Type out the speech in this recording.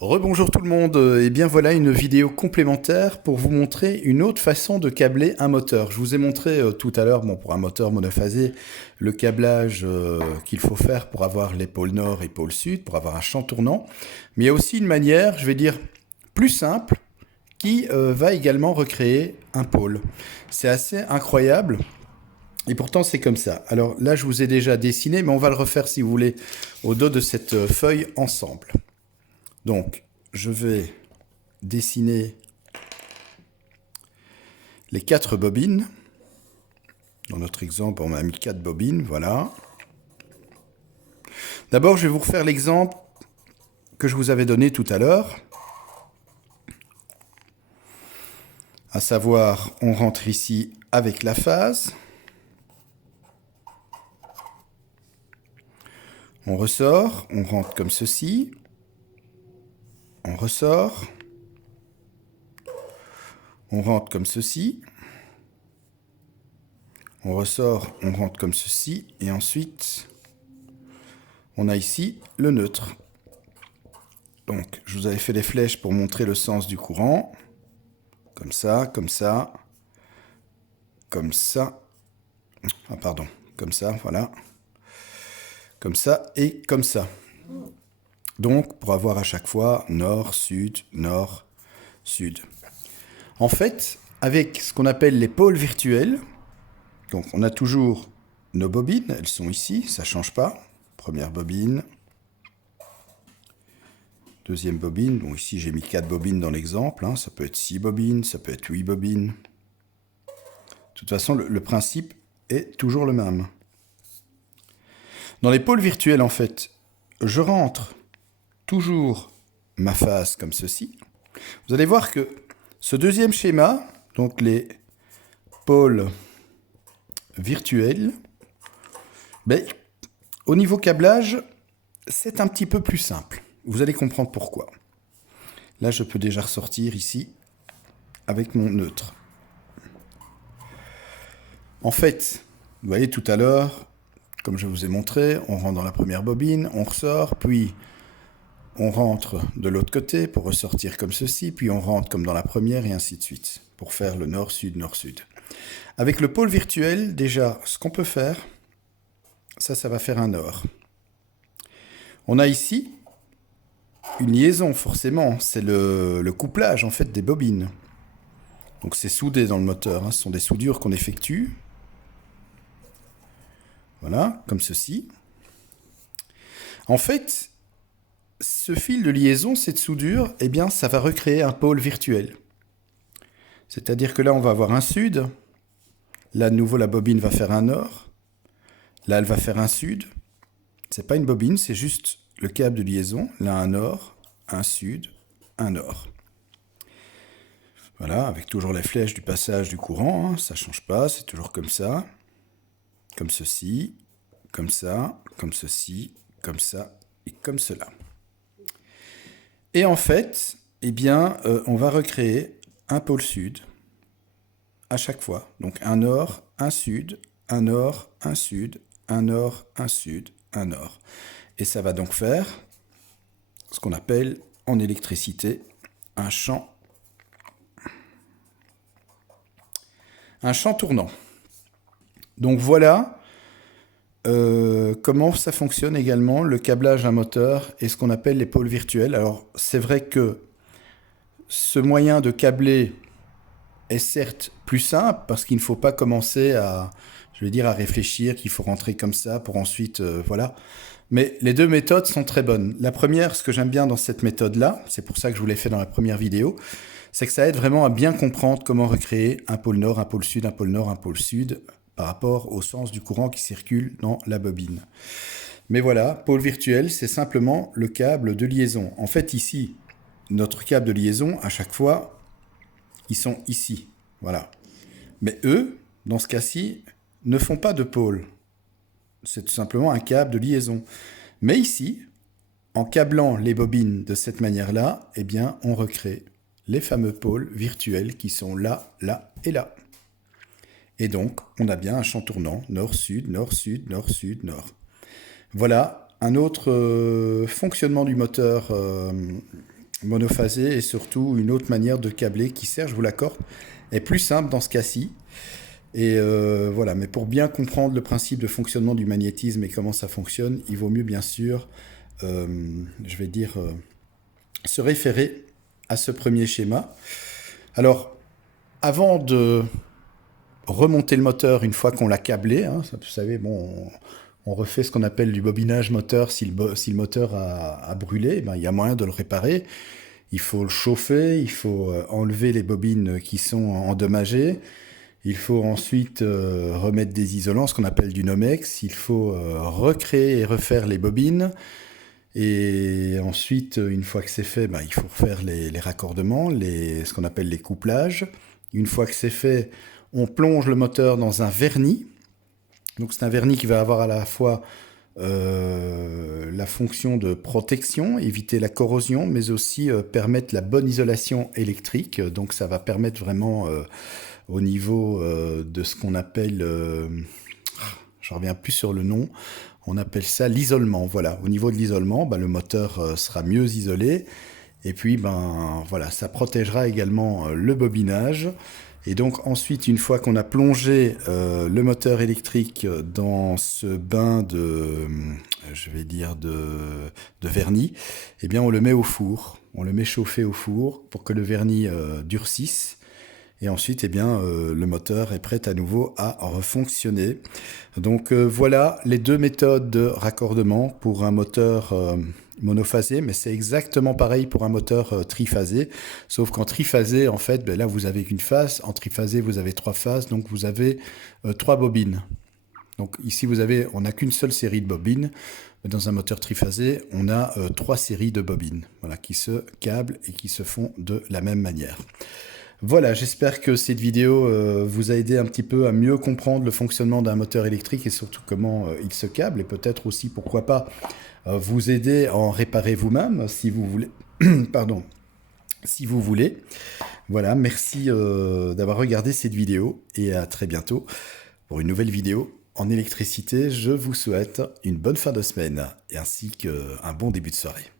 Rebonjour tout le monde, et bien voilà une vidéo complémentaire pour vous montrer une autre façon de câbler un moteur. Je vous ai montré tout à l'heure, bon, pour un moteur monophasé, le câblage qu'il faut faire pour avoir les pôles nord et pôle sud, pour avoir un champ tournant. Mais il y a aussi une manière, je vais dire, plus simple, qui va également recréer un pôle. C'est assez incroyable. Et pourtant, c'est comme ça. Alors là, je vous ai déjà dessiné, mais on va le refaire, si vous voulez, au dos de cette feuille ensemble. Donc, je vais dessiner les 4 bobines. Dans notre exemple, on a mis 4 bobines, voilà. D'abord, je vais vous refaire l'exemple que je vous avais donné tout à l'heure. À savoir, on rentre ici avec la phase. On ressort, on rentre comme ceci. On ressort. On rentre comme ceci. On ressort, on rentre comme ceci. Et ensuite, on a ici le neutre. Donc, je vous avais fait les flèches pour montrer le sens du courant. Comme ça, comme ça. Comme ça. Ah, pardon. Comme ça, voilà. Comme ça et comme ça. Donc, pour avoir à chaque fois nord, sud, nord, sud. En fait, avec ce qu'on appelle les pôles virtuels, donc on a toujours nos bobines, elles sont ici, ça ne change pas. Première bobine. Deuxième bobine, bon ici j'ai mis 4 bobines dans l'exemple, hein. Ça peut être 6 bobines, ça peut être 8 bobines. De toute façon, le principe est toujours le même. Dans les pôles virtuels, en fait, je rentre toujours ma phase comme ceci. Vous allez voir que ce deuxième schéma, donc les pôles virtuels, ben, au niveau câblage, c'est un petit peu plus simple. Vous allez comprendre pourquoi. Là, je peux déjà ressortir ici avec mon neutre. En fait, vous voyez tout à l'heure, comme je vous ai montré, on rentre dans la première bobine, on ressort, puis on rentre de l'autre côté pour ressortir comme ceci, puis on rentre comme dans la première et ainsi de suite, pour faire le nord-sud, nord-sud. Avec le pôle virtuel, déjà, ce qu'on peut faire, ça va faire un nord. On a ici une liaison, forcément, c'est le couplage en fait des bobines. Donc c'est soudé dans le moteur, hein. Ce sont des soudures qu'on effectue. Voilà, comme ceci. En fait, ce fil de liaison, cette soudure, eh bien, ça va recréer un pôle virtuel. C'est-à-dire que là, on va avoir un sud. Là, de nouveau, la bobine va faire un nord. Là, elle va faire un sud. C'est pas une bobine, c'est juste le câble de liaison. Là, un nord, un sud, un nord. Voilà, avec toujours les flèches du passage du courant, hein, ça ne change pas, c'est toujours comme ça. Comme ceci, comme ça, comme ceci, comme ça et comme cela. Et en fait, eh bien, on va recréer un pôle sud à chaque fois. Donc un nord, un sud, un nord, un sud, un nord, un sud, un nord. Et ça va donc faire ce qu'on appelle en électricité un champ tournant. Donc voilà comment ça fonctionne également, le câblage à moteur et ce qu'on appelle les pôles virtuels. Alors c'est vrai que ce moyen de câbler est certes plus simple parce qu'il ne faut pas commencer à, je vais dire, à réfléchir qu'il faut rentrer comme ça pour ensuite, voilà. Mais les deux méthodes sont très bonnes. La première, ce que j'aime bien dans cette méthode-là, c'est pour ça que je vous l'ai fait dans la première vidéo, c'est que ça aide vraiment à bien comprendre comment recréer un pôle nord, un pôle sud, un pôle nord, un pôle sud, par rapport au sens du courant qui circule dans la bobine. Mais voilà, pôle virtuel, c'est simplement le câble de liaison. En fait, ici, notre câble de liaison, à chaque fois, ils sont ici. Voilà. Mais eux, dans ce cas-ci, ne font pas de pôle. C'est tout simplement un câble de liaison. Mais ici, en câblant les bobines de cette manière-là, eh bien, on recrée les fameux pôles virtuels qui sont là, là et là. Et donc, on a bien un champ tournant, nord-sud, nord-sud, nord-sud, nord. Voilà un autre fonctionnement du moteur monophasé et surtout une autre manière de câbler qui, certes, je vous l'accorde, est plus simple dans ce cas-ci. Et voilà, mais pour bien comprendre le principe de fonctionnement du magnétisme et comment ça fonctionne, il vaut mieux bien sûr, je vais dire, se référer à ce premier schéma. Alors, avant de remonter le moteur une fois qu'on l'a câblé, hein, vous savez, bon, on refait ce qu'on appelle du bobinage moteur. Si le moteur a brûlé, ben, il y a moyen de le réparer. Il faut le chauffer, il faut enlever les bobines qui sont endommagées. Il faut ensuite remettre des isolants, ce qu'on appelle du Nomex. Il faut recréer et refaire les bobines. Et ensuite, une fois que c'est fait, ben, il faut refaire les raccordements, ce qu'on appelle les couplages. Une fois que c'est fait, on plonge le moteur dans un vernis. Donc c'est un vernis qui va avoir à la fois la fonction de protection, éviter la corrosion, mais aussi permettre la bonne isolation électrique. Donc ça va permettre vraiment au niveau de ce qu'on appelle, je ne reviens plus sur le nom, on appelle ça l'isolement. Voilà, au niveau de l'isolement, ben, le moteur sera mieux isolé. Et puis, ben, voilà, ça protégera également le bobinage. Et donc ensuite, une fois qu'on a plongé le moteur électrique dans ce bain je vais dire de vernis, eh bien on le met au four. On le met chauffer au four pour que le vernis durcisse. Et ensuite, eh bien, le moteur est prêt à nouveau à refonctionner. Donc voilà les deux méthodes de raccordement pour un moteur monophasé, mais c'est exactement pareil pour un moteur triphasé, sauf qu'en triphasé, en fait, ben là, vous avez qu'une phase. En triphasé, vous avez 3 phases, donc vous avez 3 bobines. Donc ici, on n'a qu'une seule série de bobines. Dans un moteur triphasé, on a 3 séries de bobines, voilà, qui se câblent et qui se font de la même manière. Voilà, j'espère que cette vidéo vous a aidé un petit peu à mieux comprendre le fonctionnement d'un moteur électrique et surtout comment il se câble, et peut-être aussi, pourquoi pas, vous aider à en réparer vous-même si vous voulez. Pardon, si vous voulez. Voilà, merci d'avoir regardé cette vidéo et à très bientôt pour une nouvelle vidéo en électricité. Je vous souhaite une bonne fin de semaine et ainsi qu'un bon début de soirée.